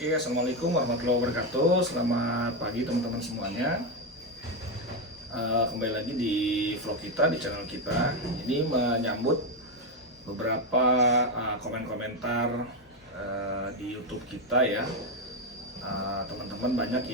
Oke, assalamualaikum warahmatullahi wabarakatuh. Selamat pagi teman-teman semuanya. Kembali lagi di vlog kita di channel kita. Ini menyambut beberapa komen-komentar di YouTube kita ya. Teman-teman banyak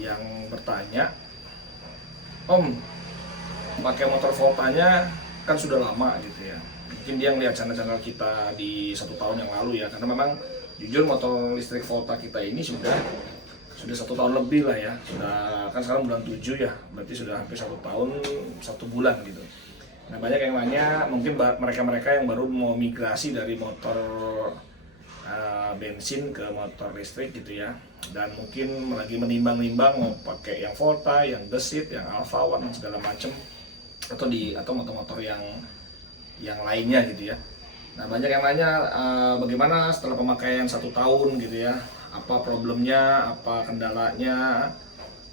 yang bertanya, Om, pakai motor Voltanya kan sudah lama gitu ya. Mungkin dia ngeliat channel-channel kita di 1 tahun yang lalu ya, karena memang jujur motor listrik Volta kita ini sudah 1 tahun lebih lah ya. Sudah kan sekarang bulan 7 ya, berarti sudah hampir 1 tahun 1 bulan gitu. Nah banyak yang nanya, mungkin mereka-mereka yang baru mau migrasi dari motor bensin ke motor listrik gitu ya, dan mungkin lagi menimbang-nimbang mau pakai yang Volta, yang Gesit, yang Alpha One dan segala macem, atau motor-motor yang lainnya gitu ya. Nah banyak yang nanya bagaimana setelah pemakaian 1 tahun gitu ya, apa problemnya, apa kendalanya,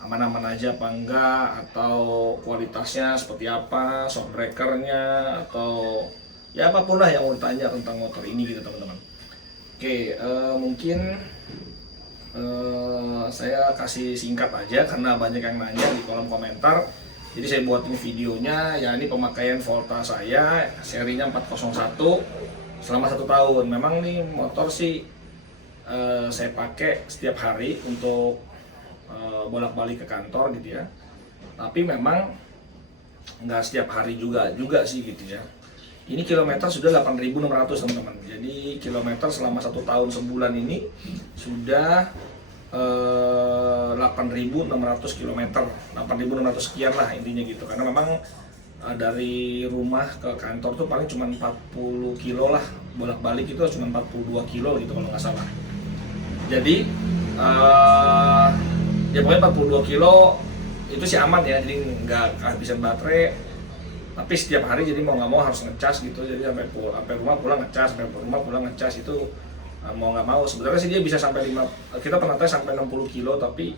aman-aman aja apa enggak, atau kualitasnya seperti apa, shockbreakernya, atau ya apapun lah yang mau ditanya tentang motor ini gitu teman-teman. Oke, mungkin saya kasih singkat aja karena banyak yang nanya di kolom komentar. Jadi saya buat ini videonya, ya ini pemakaian Volta saya, serinya 401 selama 1 tahun. Memang nih motor sih saya pakai setiap hari untuk bolak-balik ke kantor gitu ya. Tapi memang nggak setiap hari juga sih gitu ya. Ini kilometer sudah 8.600 teman-teman. Jadi kilometer selama 1 tahun sebulan ini sudah 8.600 km, 8.600 sekian lah intinya gitu. Karena memang dari rumah ke kantor tuh paling cuma 40 kilo lah, bolak-balik itu cuma 42 kilo gitu kalau nggak salah. Jadi ya pokoknya 42 kilo itu sih aman ya, jadi nggak kehabisan baterai. Tapi setiap hari jadi mau nggak mau harus ngecas gitu, jadi sampai rumah pulang ngecas, sampai rumah pulang ngecas itu mau nggak mau. Sebenarnya sih dia bisa sampai kita pernah tes sampai 60 kilo, tapi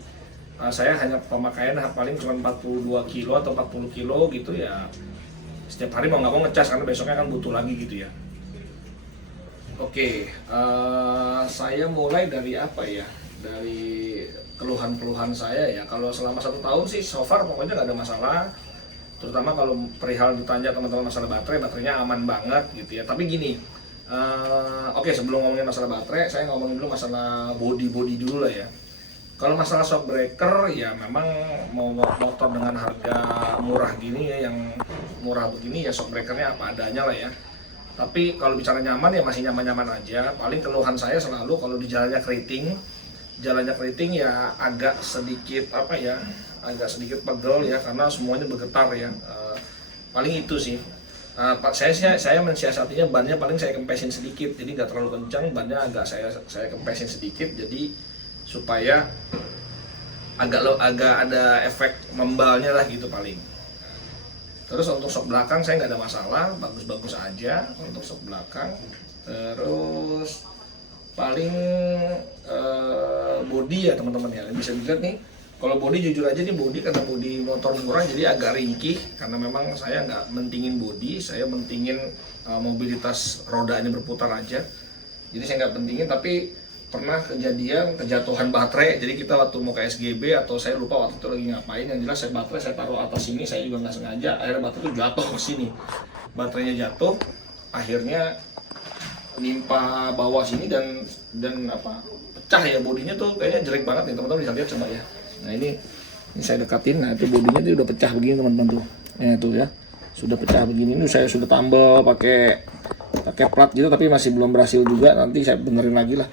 saya hanya pemakaian paling cuma 42 kilo atau 40 kilo gitu ya. Setiap hari mau nggak mau ngecas karena besoknya kan butuh lagi gitu ya. Oke, saya mulai dari apa ya, dari keluhan-keluhan saya ya. Kalau selama 1 tahun sih so far pokoknya nggak ada masalah. Terutama kalau perihal ditanya teman-teman masalah baterainya aman banget gitu ya. Tapi gini, oke, sebelum ngomongin masalah baterai, saya ngomongin dulu masalah body dulu lah ya. Kalau masalah shockbreaker ya memang mau motor dengan harga murah gini ya, yang murah begini ya shockbreakernya apa adanya lah ya. Tapi kalau bicara nyaman ya masih nyaman-nyaman aja. Paling keluhan saya selalu kalau di jalannya keriting ya agak sedikit pegel ya, karena semuanya bergetar ya. Paling itu sih. Saya mensiasatinya bannya paling saya kempesin sedikit, jadi nggak terlalu kencang, bannya agak saya kempesin sedikit, jadi supaya agak ada efek membalnya lah gitu paling. Terus untuk shock belakang saya nggak ada masalah, bagus-bagus aja untuk shock belakang. Terus paling body ya teman-teman ya, bisa dilihat nih. Kalau body jujur aja nih, body karena body motor murah jadi agak ringkih, karena memang saya nggak mentingin body, saya mentingin mobilitas rodanya berputar aja. Jadi saya nggak pentingin, tapi pernah kejatuhan baterai, jadi kita waktu mau ke SGB atau saya lupa waktu itu lagi ngapain, yang jelas baterai saya taruh atas sini, saya juga nggak sengaja, akhirnya baterai itu jatuh ke sini. Baterainya jatuh, akhirnya nimpa bawah sini dan pecah ya, bodinya tuh kayaknya jelek banget nih teman-teman, bisa lihat coba ya. Nah ini saya dekatin, nah itu bodinya dia udah pecah begini teman-teman tuh. Tuh ya, sudah pecah begini. Ini saya sudah tambal pakai plat gitu, tapi masih belum berhasil juga. Nanti saya benerin lagi lah.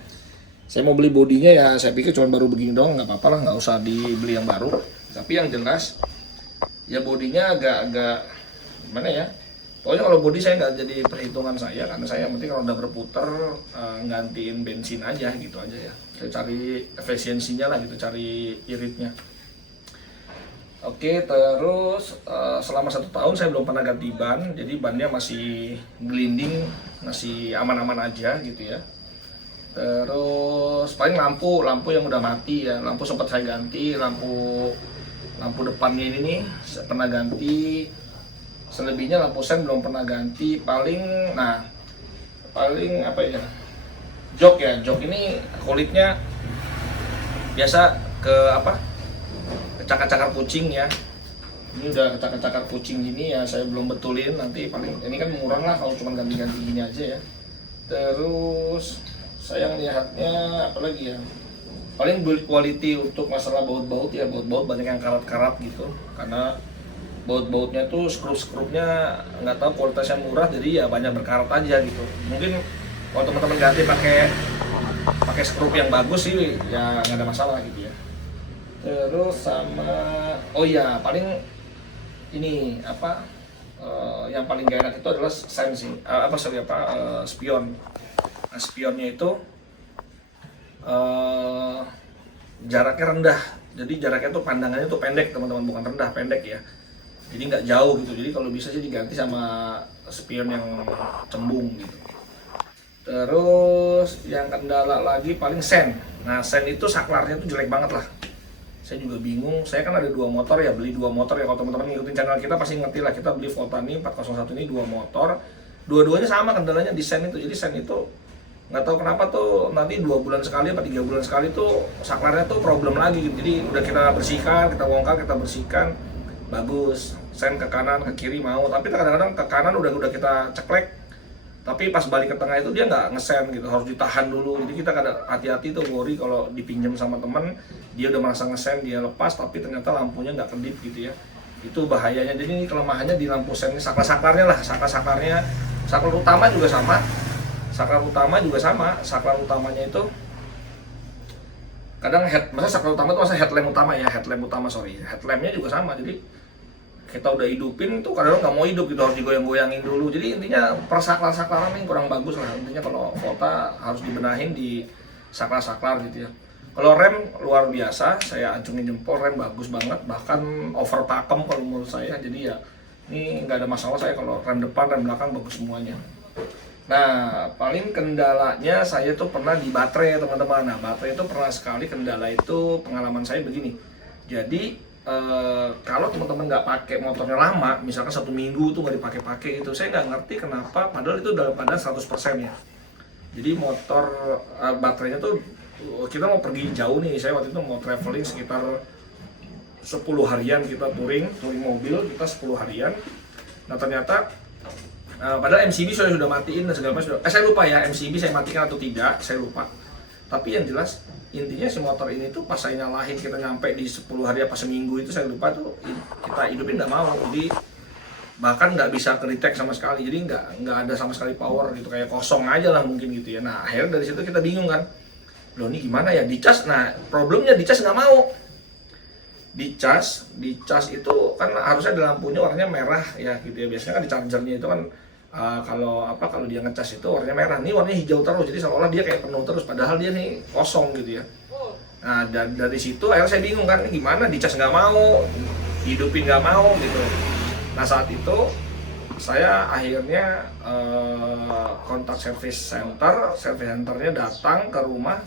Saya mau beli bodinya ya, saya pikir cuma baru begini doang, nggak apa-apa lah, nggak usah dibeli yang baru. Tapi yang jelas ya bodinya agak gimana ya. Pokoknya kalau bodi saya nggak jadi perhitungan saya, karena saya yang penting kalau udah berputar gantiin bensin aja gitu aja ya. Saya cari efisiensinya lah gitu, cari iritnya. Oke, terus selama 1 tahun saya belum pernah ganti ban, jadi bannya masih glinding, masih aman-aman aja gitu ya. Terus paling lampu yang udah mati ya, lampu sempat saya ganti, lampu depannya ini nih saya pernah ganti. Selebihnya lampu sen belum pernah ganti. Paling apa ya, Jok ya, jok ini kulitnya biasa ke apa? Kecakar-cakar kucing ya. Ini udah kecakar-cakar kucing gini ya, saya belum betulin, nanti paling ini kan murah lah kalau cuma ganti-ganti gini aja ya. Terus saya lihatnya apa lagi ya? Paling build quality untuk masalah baut-baut ya, baut-baut banyak yang karat-karat gitu. Karena baut-bautnya tuh skrup-skrupnya nggak tahu kualitasnya murah, jadi ya banyak berkarat aja gitu. Mungkin kalau teman-teman ganti pakai skrup yang bagus sih ya nggak ada masalah gitu ya. Terus sama oh ya paling ini apa yang paling gak enak itu adalah sensi spion. Nah, spionnya itu jaraknya rendah, jadi jaraknya tuh pandangannya tuh pendek teman-teman, bukan rendah, pendek ya, jadi nggak jauh gitu. Jadi kalau bisa sih diganti sama spion yang cembung gitu. Terus yang kendala lagi paling sen. Nah sen itu saklarnya tuh jelek banget lah, saya juga bingung. Saya kan ada 2 motor ya, beli 2 motor ya, kalau teman-teman ngikutin channel kita pasti ngerti lah, kita beli Voltani 401 ini 2 motor, dua-duanya sama kendalanya di sen itu. Jadi sen itu nggak tahu kenapa tuh nanti 2 bulan sekali apa 3 bulan sekali tuh saklarnya tuh problem lagi gitu. Jadi udah kita bersihkan, kita bongkar, kita bersihkan, bagus, sen ke kanan ke kiri mau, tapi kadang-kadang ke kanan udah kita ceklek, tapi pas balik ke tengah itu dia nggak ngesen gitu, harus ditahan dulu. Jadi kita kadang hati-hati tuh, worry kalau dipinjam sama temen, dia udah merasa ngesen, dia lepas tapi ternyata lampunya nggak kedip gitu ya, itu bahayanya. Jadi ini kelemahannya di lampu sen ini, saklar-saklarnya lah, saklar-saklarnya, saklar utama juga sama. Saklar utamanya itu kadang saklar utama itu masa headlampnya juga sama. Jadi kita udah hidupin tuh kadang nggak mau hidup gitu, harus digoyang-goyangin dulu. Jadi intinya persaklar-saklaran ini kurang bagus lah. Intinya kalau Volta harus dibenahin di saklar-saklar gitu ya. Kalau rem luar biasa, saya acungin jempol, rem bagus banget, bahkan over pakem kalau menurut saya. Jadi ya ini nggak ada masalah saya kalau rem depan, rem belakang bagus semuanya. Nah paling kendalanya saya tuh pernah di baterai teman-teman. Nah baterai itu pernah sekali kendala itu, pengalaman saya begini. Jadi kalau teman-teman nggak pakai motornya lama, misalkan 1 minggu tuh nggak dipakai-pakai itu, saya nggak ngerti kenapa, padahal itu dalam keadaan 100% ya. Jadi motor baterainya tuh, kita mau pergi jauh nih, saya waktu itu mau traveling sekitar 10 harian, kita touring mobil kita 10 harian. Nah ternyata padahal MCB sudah matiin dan segala macam. Saya lupa ya MCB saya matikan atau tidak, saya lupa. Tapi yang jelas intinya si motor ini tuh pas saya nyalahin, kita nyampe di 10 hari apa seminggu itu saya lupa tuh, kita hidupin nggak mau. Jadi bahkan nggak bisa ke-detect sama sekali, jadi nggak ada sama sekali power gitu, kayak kosong aja lah mungkin gitu ya. Nah akhirnya dari situ kita bingung kan, loh ini gimana ya, dicas. Nah problemnya dicas nggak mau. Dicas itu kan harusnya di lampunya warnanya merah ya gitu ya, biasanya kan di chargernya itu kan kalau dia ngecas itu warnanya merah, nih warnanya hijau terus, jadi seolah-olah dia kayak penuh terus, padahal dia nih kosong gitu ya. Nah dan dari situ akhirnya saya bingung kan, ini gimana, dicas nggak mau, hidupin nggak mau gitu. Nah saat itu saya akhirnya kontak service centernya datang ke rumah,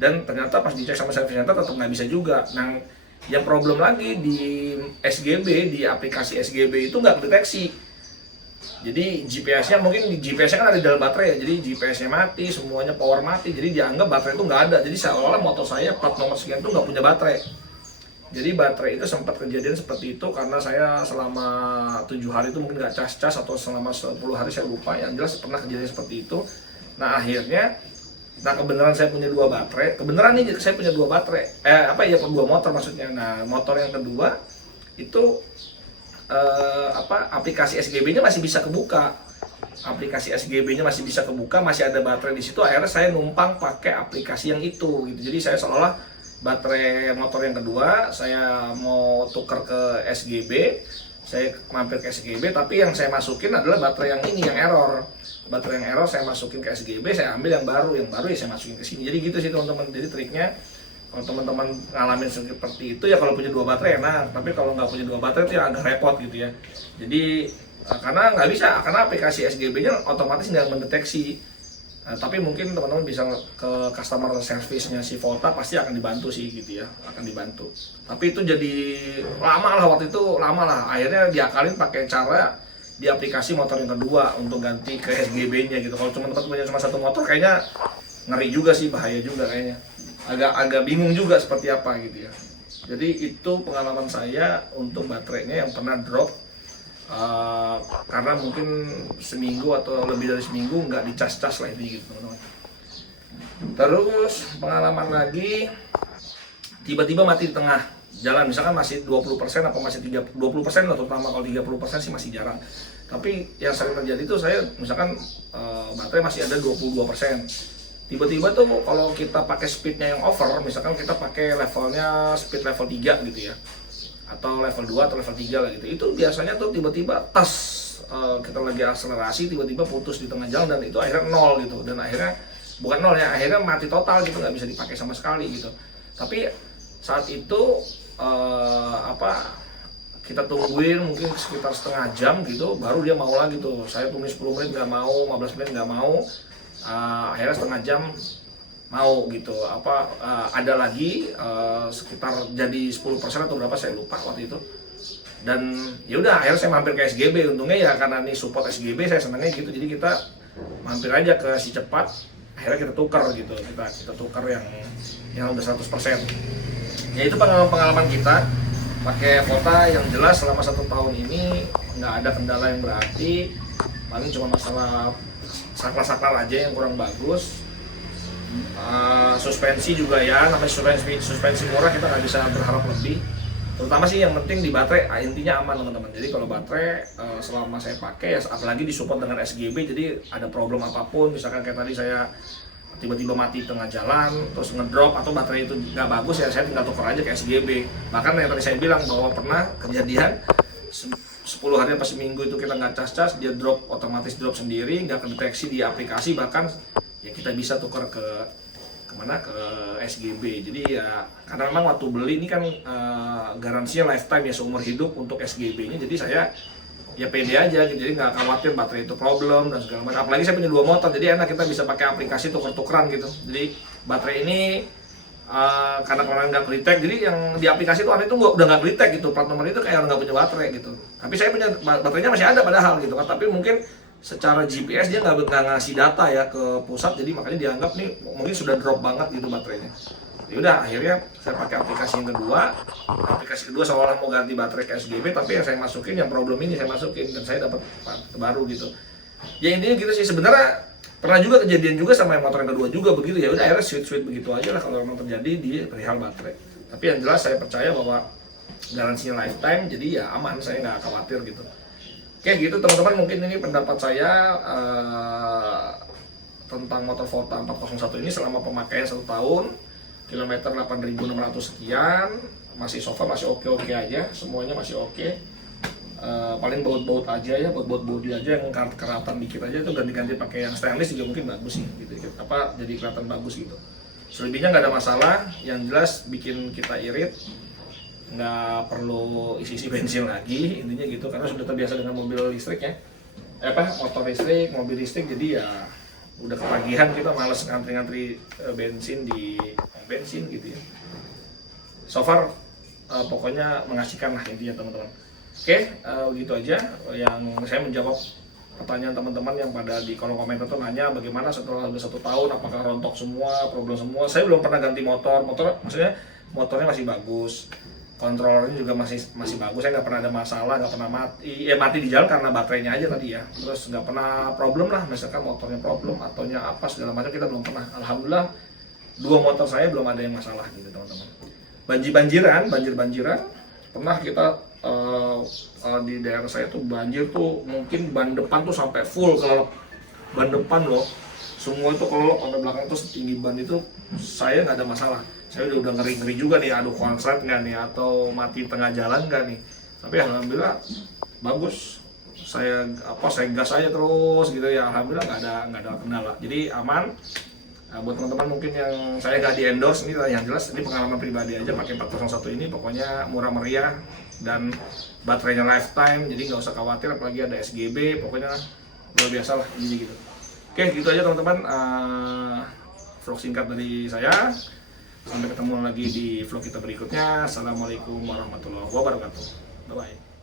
dan ternyata pas dicek sama service center tetap nggak bisa juga. Nah yang problem lagi di SGB, di aplikasi SGB itu nggak deteksi. Jadi GPS-nya kan ada di dalam baterai ya, jadi GPS-nya mati, semuanya power mati, jadi dianggap baterai itu nggak ada. Jadi seolah-olah motor saya plat nomor sekian itu nggak punya baterai. Jadi baterai itu sempat kejadian seperti itu karena saya selama 7 hari itu mungkin nggak cas-cas, atau selama 10 hari saya lupa, yang jelas pernah kejadian seperti itu. Nah akhirnya, kebenaran saya punya 2 baterai, saya punya 2 baterai, 2 motor maksudnya. Nah motor yang kedua itu aplikasi SGB-nya masih bisa kebuka. Masih ada baterai di situ. Akhirnya saya numpang pakai aplikasi yang itu gitu. Jadi saya seolah baterai motor yang kedua saya mau tuker ke SGB, saya mampir ke SGB, tapi yang saya masukin adalah baterai yang ini, yang error. Baterai yang error saya masukin ke SGB, saya ambil yang baru ya saya masukin ke sini. Jadi gitu sih teman-teman. Jadi triknya, kalau teman-teman ngalamin seperti itu ya, kalau punya 2 baterai enak, tapi kalau nggak punya 2 baterai itu ya agak repot gitu ya. Jadi karena nggak bisa, karena aplikasi SGB-nya otomatis nggak mendeteksi. Tapi mungkin teman-teman bisa ke customer service-nya si Volta, pasti akan dibantu sih gitu ya, akan dibantu. Tapi itu jadi lama lah, waktu itu lama lah. Akhirnya diakalin pakai cara di aplikasi motor yang kedua untuk ganti ke SGB-nya gitu. Kalau teman-teman punya cuma 1 motor, kayaknya ngeri juga sih, bahaya juga kayaknya. Agak bingung juga seperti apa gitu ya. Jadi itu pengalaman saya untuk baterainya yang pernah drop karena mungkin seminggu atau lebih dari seminggu nggak dicas-cas lah ini gitu teman-teman. Terus pengalaman lagi, tiba-tiba mati di tengah jalan, misalkan masih 20% apa masih 20% lah, terutama kalau 30% sih masih jarang. Tapi yang sering terjadi itu saya misalkan baterai masih ada 22%. Tiba-tiba tuh kalau kita pakai speednya yang over, misalkan kita pakai levelnya speed level 3 gitu ya, atau level 2 atau level 3 lah gitu, itu biasanya tuh tiba-tiba tas kita lagi akselerasi tiba-tiba putus di tengah jalan dan itu akhirnya nol gitu, dan akhirnya bukan nol ya, akhirnya mati total gitu, nggak bisa dipakai sama sekali gitu. Tapi saat itu kita tungguin mungkin sekitar setengah jam gitu, baru dia mau lagi tuh. Saya tunggu 10 menit nggak mau, 15 menit nggak mau, akhirnya setengah jam mau gitu. Ada lagi sekitar jadi 10% atau berapa saya lupa waktu itu. Dan ya udah akhirnya saya mampir ke SGB. Untungnya ya karena ini support SGB, saya senangnya gitu. Jadi kita mampir aja ke si cepat, akhirnya kita tukar gitu. Kita tukar yang udah 100%. Ya itu pengalaman kita pakai Vota yang jelas selama 1 tahun ini nggak ada kendala yang berarti. Paling cuma masalah saklar aja yang kurang bagus. Suspensi juga ya, namanya suspensi murah, kita nggak bisa berharap lebih. Terutama sih yang penting di baterai, intinya aman teman-teman. Jadi kalau baterai selama saya pakai ya, apalagi disupport dengan SGB, jadi ada problem apapun, misalkan kayak tadi saya tiba-tiba mati tengah jalan, terus ngedrop atau baterai itu nggak bagus ya, saya tinggal tukar aja ke SGB. Bahkan yang tadi saya bilang bahwa pernah kejadian 10 hari atau seminggu itu kita nggak cas-cas, dia drop, otomatis drop sendiri, nggak kedeteksi di aplikasi, bahkan ya kita bisa tukar ke SGB. Jadi ya karena memang waktu beli ini kan garansinya lifetime ya, seumur hidup untuk SGB-nya, jadi saya ya pede aja gitu, jadi nggak khawatir baterai itu problem dan segala macam. Apalagi saya punya 2 motor, jadi enak, kita bisa pakai aplikasi tuker-tukeran gitu. Jadi baterai ini karena kemarin nggak detect, jadi yang di aplikasi itu itu udah nggak detect gitu, plat nomor itu kayak nggak punya baterai gitu. Tapi saya punya baterainya masih ada padahal gitu kan, tapi mungkin secara GPS dia nggak ngasih data ya ke pusat, jadi makanya dianggap nih mungkin sudah drop banget gitu baterainya. Ya udah akhirnya saya pakai aplikasi yang kedua. Aplikasi kedua seolah mau ganti baterai ke SGB, tapi yang saya masukin yang problem ini saya masukin dan saya dapat baru gitu. Ya intinya gitu sih. Sebenarnya pernah juga kejadian juga sama yang motor yang kedua juga begitu, ya udah akhirnya sweet begitu aja lah kalau memang terjadi di perihal baterai. Tapi yang jelas saya percaya bahwa garansinya lifetime, jadi ya aman, saya nggak khawatir gitu. Oke gitu teman-teman, mungkin ini pendapat saya tentang motor Vota 401 ini selama pemakaian 1 tahun, kilometer 8.600 sekian, masih so far masih oke aja, semuanya masih oke. Paling baut aja ya, baut bodi aja yang keratan dikit aja, itu ganti-ganti pakai yang stainless juga mungkin bagus sih gitu, jadi kelihatan bagus gitu. Selebihnya nggak ada masalah, yang jelas bikin kita irit, nggak perlu isi bensin lagi intinya gitu, karena sudah terbiasa dengan mobil listrik ya, motor listrik, mobil listrik, jadi ya udah ketagihan, kita males ngantri bensin di bensin gitu ya. So far pokoknya mengasihkan lah intinya teman-teman. Oke, begitu aja yang saya menjawab pertanyaan teman-teman yang pada di kolom komentar tuh nanya bagaimana setelah 1 tahun, apakah rontok semua, problem semua. Saya belum pernah ganti motor maksudnya motornya masih bagus, kontrolernya juga masih bagus, saya nggak pernah ada masalah, nggak pernah mati di jalan karena baterainya aja tadi ya. Terus nggak pernah problem lah, misalkan motornya problem ataunya apa segala macam, kita belum pernah. Alhamdulillah 2 motor saya belum ada yang masalah gitu teman-teman. Banjir-banjiran pernah kita di daerah saya tuh banjir tuh mungkin ban depan tuh sampai full kelelep, ban depan loh semua itu kelelep, sampai belakang tuh setinggi ban itu. Saya nggak ada masalah, saya udah ngeri juga nih, aduh konslet nggak nih atau mati tengah jalan nggak nih. Tapi alhamdulillah bagus, saya gas aja terus gitu ya, alhamdulillah nggak ada kendala, jadi aman. Buat teman-teman mungkin yang saya nggak di endorse, ini yang jelas ini pengalaman pribadi aja pakai 401 ini, pokoknya murah meriah dan baterainya lifetime, jadi nggak usah khawatir, apalagi ada SGB, pokoknya luar biasa lah ini gitu. Oke gitu aja teman-teman, vlog singkat dari saya. Sampai ketemu lagi di vlog kita berikutnya. Assalamualaikum warahmatullahi wabarakatuh. Bye bye.